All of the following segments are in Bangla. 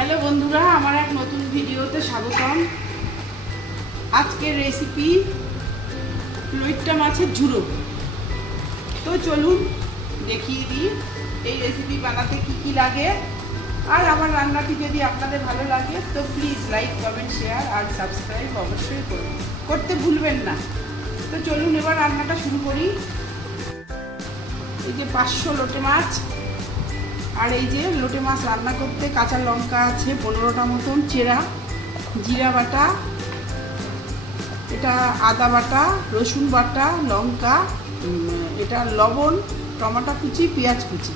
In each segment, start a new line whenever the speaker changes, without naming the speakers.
হ্যালো বন্ধুরা, আমার এক নতুন ভিডিওতে স্বাগতম। আজকের রেসিপি লইট্টা মাছের ঝুড়ো। তো চলুন দেখিয়ে দিই, এই রেসিপি বানাতে কি কি লাগে। আর আমার রান্নাটি যদি আপনাদের ভালো লাগে, তো প্লিজ লাইক কমেন্ট শেয়ার আর সাবস্ক্রাইব অবশ্যই করুন। করতে ভুলবেন না। তো চলুন এবার রান্নাটা শুরু করি। এই যে পাঁচশো লোটে মাছ। আর এই যে লোটে মাছ রান্না করতে কাঁচা লঙ্কা আছে, পনেরোটা মতন, চেরা, জিরা বাটা, এটা আদা বাটা, রসুন বাটা, লঙ্কা এটা লবণ, টমাটো কুচি, পেঁয়াজ কুচি।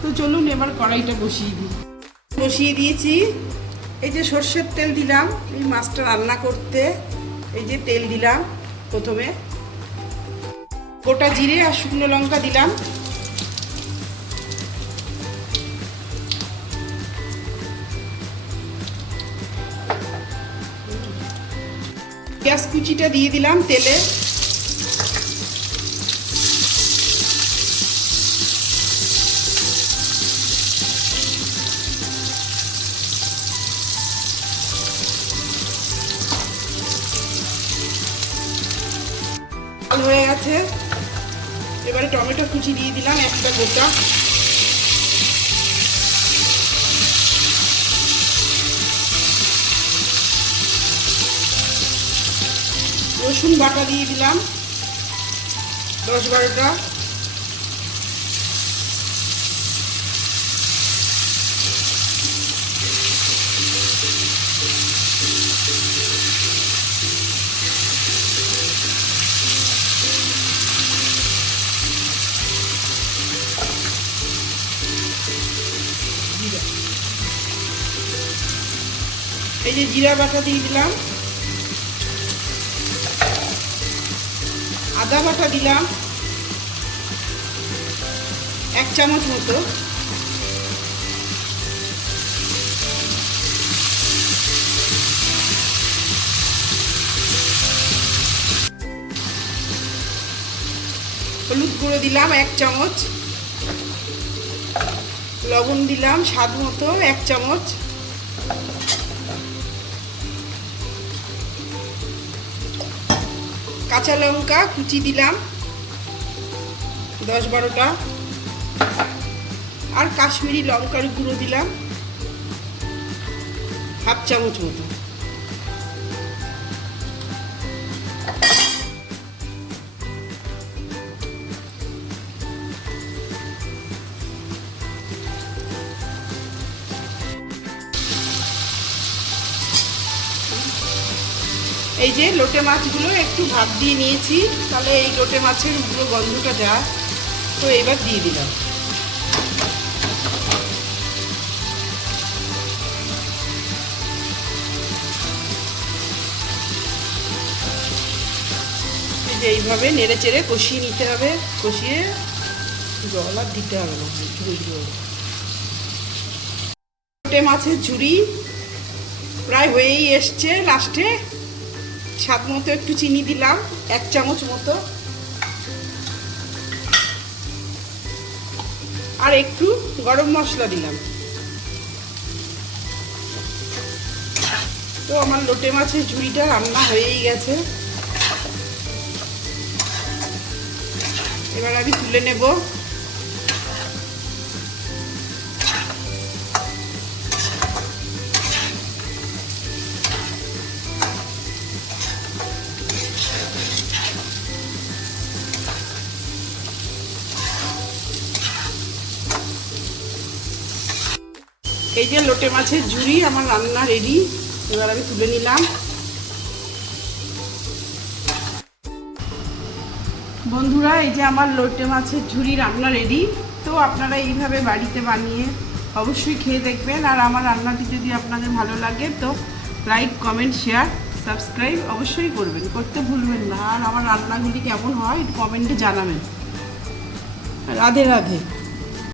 তো চলুন এবার কড়াইটা বসিয়ে দিই। বসিয়ে দিয়েছি। এই যে সর্ষের তেল দিলাম, এই মাছটা রান্না করতে এই যে তেল দিলাম প্রথমে। গোটা জিরে আর শুকনো লঙ্কা দিলাম। পেঁয়াজ কুচিটা দিয়ে দিলাম তেলে। হয়ে গেছে। এবারে টমেটো কুচি দিয়ে দিলাম একটা গোটা। রসুন বাটা দিয়ে দিলাম। দশ বারোটা। এই যে জিরা বাটা দিয়ে দিলাম। আদা বাটা দিলাম। এক চামচ মতো। হলুদ গুঁড়ো দিলাম এক চামচ। লবণ দিলাম স্বাদ মতো এক চামচ। কাঁচা লঙ্কা কুচি দিলাম দশ বারোটা। আর কাশ্মীরি লঙ্কার গুঁড়ো দিলাম হাফ চামচ মতো। এই যে লোটে মাছগুলো একটু ভাত দিয়ে নিয়েছি, তাহলে এই লোটে মাছের পুরো গন্ধটা যায় তো এবার দিয়ে দিলাম। এই যে এইভাবে নেড়ে চেড়ে কষিয়ে নিতে হবে। কষিয়ে জল আর দিতে হবে না মাছের ঝুড়ি প্রায় হয়েই এসছে লাস্টে। স্বাদ মতো একটু চিনি দিলাম, এক চামচ মতো। আর একটু গরম মশলা দিলাম। তো আমার লোটে মাছের ঝুড়িটা রান্না হয়েই গেছে। এবার আমি তুলে নেব। এই যে লোটে মাছের ঝুড়ি আমার রান্না রেডি এবার আমি তুলে নিলাম। বন্ধুরা, এই যে আমার লোটে মাছের ঝুড়ি রান্না রেডি তো আপনারা এইভাবে বাড়িতে বানিয়ে অবশ্যই খেয়ে দেখবেন। আর আমার রান্নাটি যদি আপনাদের ভালো লাগে, তো লাইক কমেন্ট শেয়ার সাবস্ক্রাইব অবশ্যই করবেন। করতে ভুলবেন না। আর আমার রান্নাগুলি কেমন হয় কমেন্টে জানাবেন। রাধে রাধে।